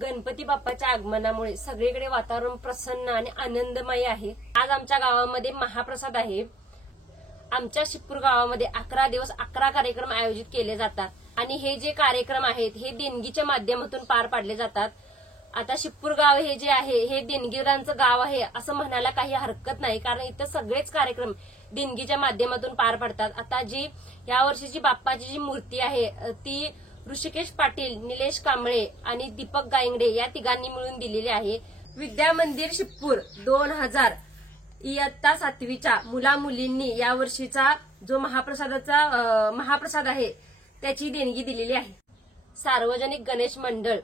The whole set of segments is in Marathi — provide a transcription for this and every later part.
गणपती बाप्पाच्या आगमनामुळे सगळीकडे वातावरण प्रसन्न आणि आनंदमय आहे। आज आमच्या गावामध्ये महाप्रसाद आहे। आमच्या शिपूर गावामध्ये 11 दिवस 11 कार्यक्रम आयोजित केले जातात आणि हे जे कार्यक्रम आहेत हे देणगीच्या माध्यमातून पार पाडले जातात। आता शिपूर गाव हे जे आहे हे देणगीदारांचं गाव आहे असं म्हणायला काही हरकत नाही, कारण इथं सगळेच कार्यक्रम देणगीच्या माध्यमातून पार पडतात। आता जी या वर्षीची बाप्पाची जी मूर्ती आहे ती ऋषिकेश पाटील, निलेश कांबळे आणि दीपक गायंगडे या तिघांनी मिळून दिलेली आहे। विद्या मंदिर शिपूर 2000 इयत्ता 7वीच्या मुला मुलींनी या वर्षीचा जो महाप्रसाद आहे त्याची देणगी दिलेली आहे। सार्वजनिक गणेश मंडळ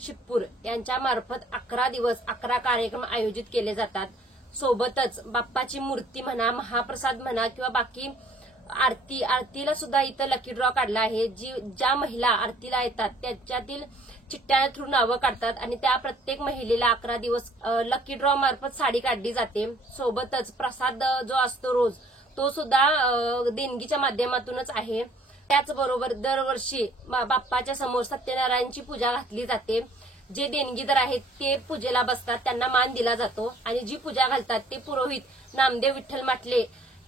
शिपूर यांच्या मार्फत 11 दिवस 11 कार्यक्रम आयोजित केले जातात। सोबतच बाप्पाची मूर्ती म्हणा, महाप्रसाद म्हणा किंवा बाकी आरतीला सुद्धा इथं लकी ड्रॉ काढला आहे। ज्या महिला आरतीला येतात त्याच्यातील चिठ्ठ्या थ्रू नावं काढतात आणि त्या प्रत्येक महिलेला 11 दिवस लकी ड्रॉ मार्फत साडी काढली जाते। सोबतच प्रसाद जो असतो रोज तो सुद्धा देणगीच्या माध्यमातूनच आहे। त्याचबरोबर दरवर्षी बाप्पाच्या समोर सत्यनारायणची पूजा घातली जाते। जे देणगीदार आहेत ते पूजेला बसतात, त्यांना मान दिला जातो आणि जी पूजा घालतात ते पुरोहित नामदेव विठ्ठल माटले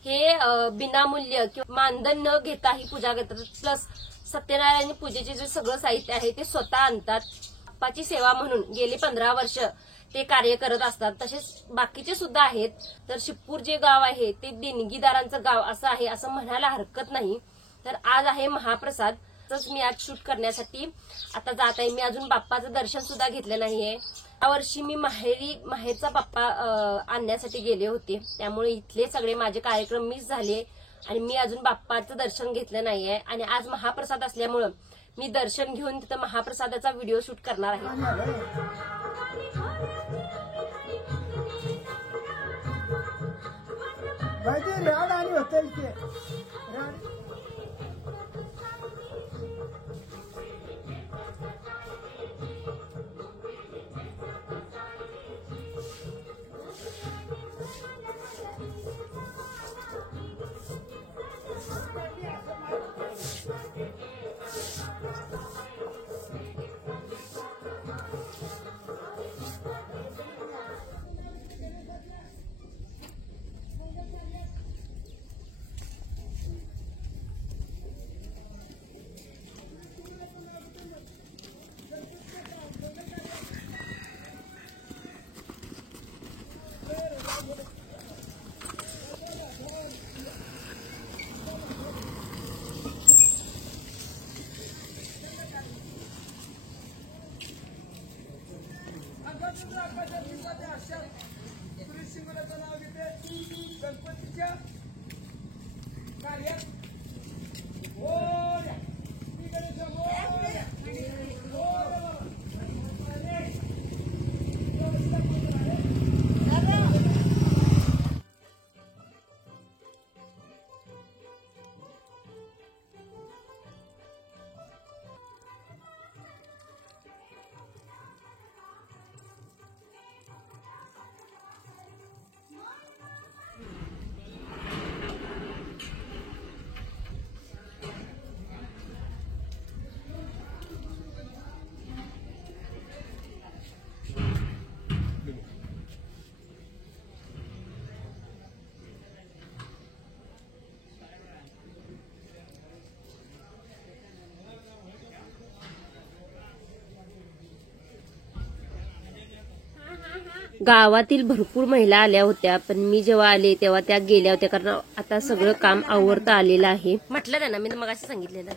हे बिनामूल्य किंवा मानधन न घेता ही पूजा करतात। प्लस सत्यनारायण पूजेचे जे सगळं साहित्य आहे ते स्वतः आणतात। बाप्पाची सेवा म्हणून गेली 15 वर्ष ते कार्य करत असतात। तसेच बाकीचे सुद्धा आहेत। तर शिपूर जे गाव आहे ते देणगीदारांचं गाव असं आहे असं म्हणायला हरकत नाही। तर आज आहे महाप्रसाद, तसंच मी आज शूट करण्यासाठी आता जात आहे। मी अजून बाप्पाचं दर्शन सुद्धा घेतलं नाहीये। यावर्षी मी माहेरचा बाप्पा आणण्यासाठी गेले होते, त्यामुळे इथले सगळे माझे कार्यक्रम मिस झाले आणि मी अजून बाप्पाचं दर्शन घेतलं नाहीये। आणि आज महाप्रसाद असल्यामुळं मी दर्शन घेऊन तिथं महाप्रसादाचा व्हिडिओ शूट करणार आहे। गणपतीच्या कार्यात गावातील भरपूर महिला आल्या होत्या, पण मी जेव्हा आले तेव्हा त्या गेल्या होत्या, कारण आता सगळं काम आवरता आलेलं आहे। म्हटलं त्यांना मी मगाशी सांगितलेलं।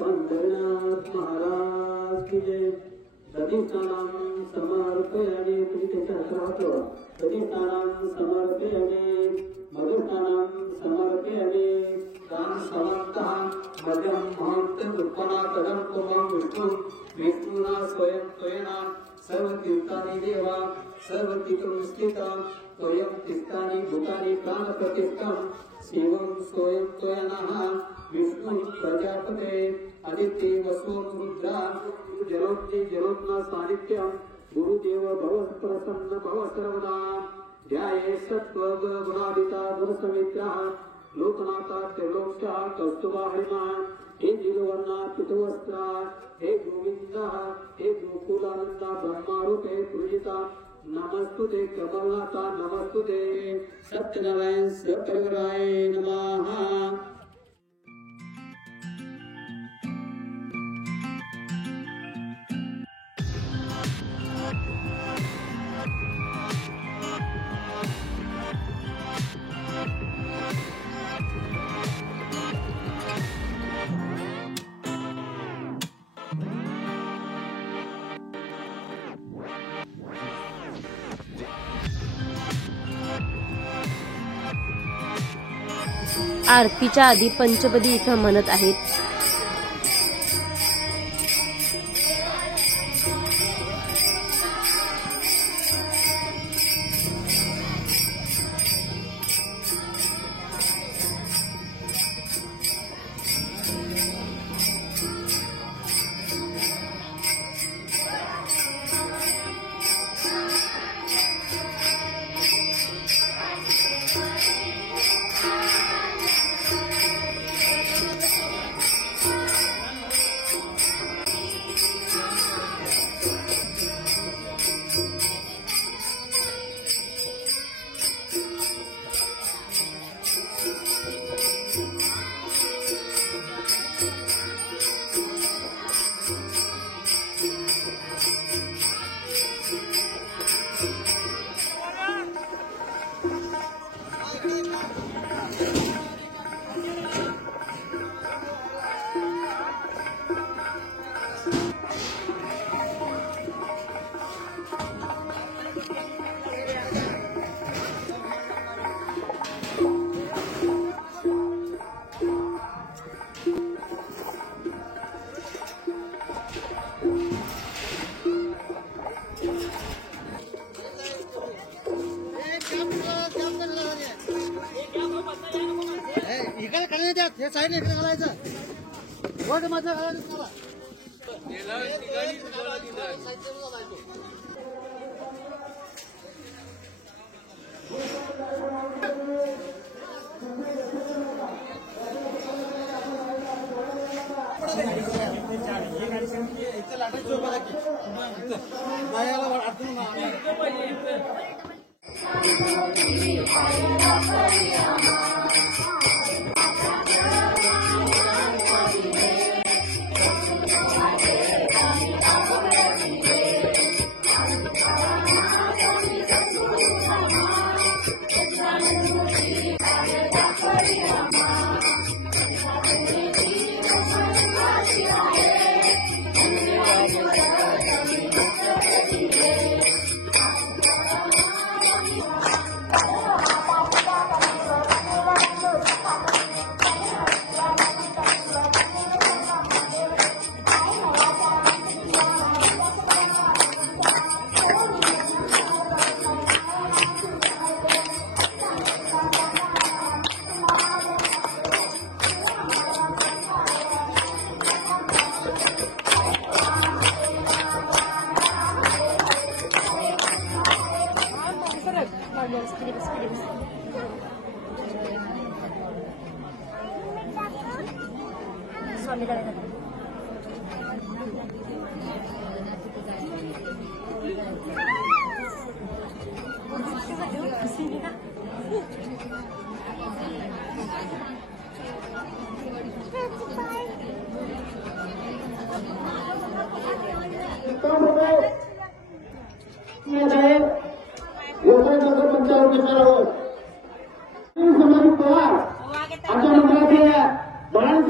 पंढरनाथ महाराज की जय. दधितानां समर्पयामि. तुम्ही त्याच्या हातावर दधितानां समर्पयामि. मधुतानां समर्पयामि. दान समर्थः मध्यम महंत उत्पन्ना कदम कुमं विष्णु विष्णुना स्वयं त्वयना सर्व तीर्थानि देवा सर्व तीर्थस्थिता स्वयं तीर्थानि भूतानि प्राणप्रतिष्ठं शिवं स्वयं त्वयनः विष्णु प्रजापते आदित्य वसु रुद्रा जलोज्ञ जलोत्ना सानिध्यं गुरुदेव भव प्रसन्न भव सर्वदा. ध्याये सत्त्वगुणादिता गुणसमित्रा लोकनाथा त्रिलोक्या कौस्तुभा हरिमा. हे नीलवर्णा पितवस्त्रा हे गोविंदा हे गोकुलानंदा ब्रह्मारूपे पूजिता नमस्तुते कमलनाथा नमस्तुते सत्यनारायण सत्यगुराय नमः. आरतीच्या आधी पंचपदी इथं म्हणत आहेत. हे साईड इकडे घालायचं वर माझं घालायचं. समाजिक पवार आमच्या मंडळाचे बळान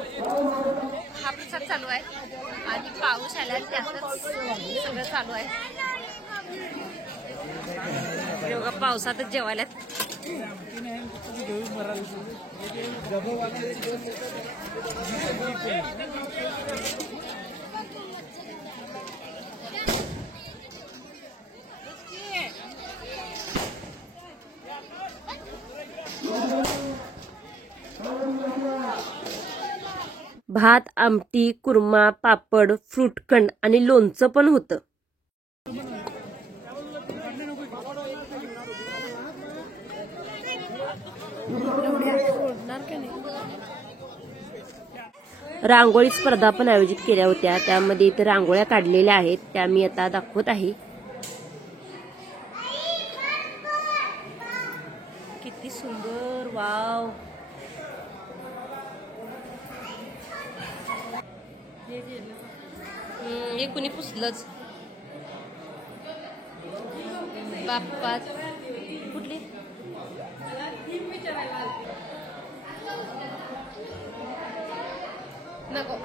हा प्रसाद चालू आहे आणि पाऊस आला त्यातच सगळं चालू आहे. योगा पावसातच जेवायला भात, आमटी, कुर्मा, पापड, फ्रूटखंड आणि लोणचं पण होतं. रांगोळी स्पर्धा पण आयोजित केल्या होत्या. त्यामध्ये इथे रांगोळ्या काढलेल्या आहेत त्या मी आता दाखवत आहे. किती सुंदर, वाव. हे कुणी पुसलंच. बाप्पा कुठली नको.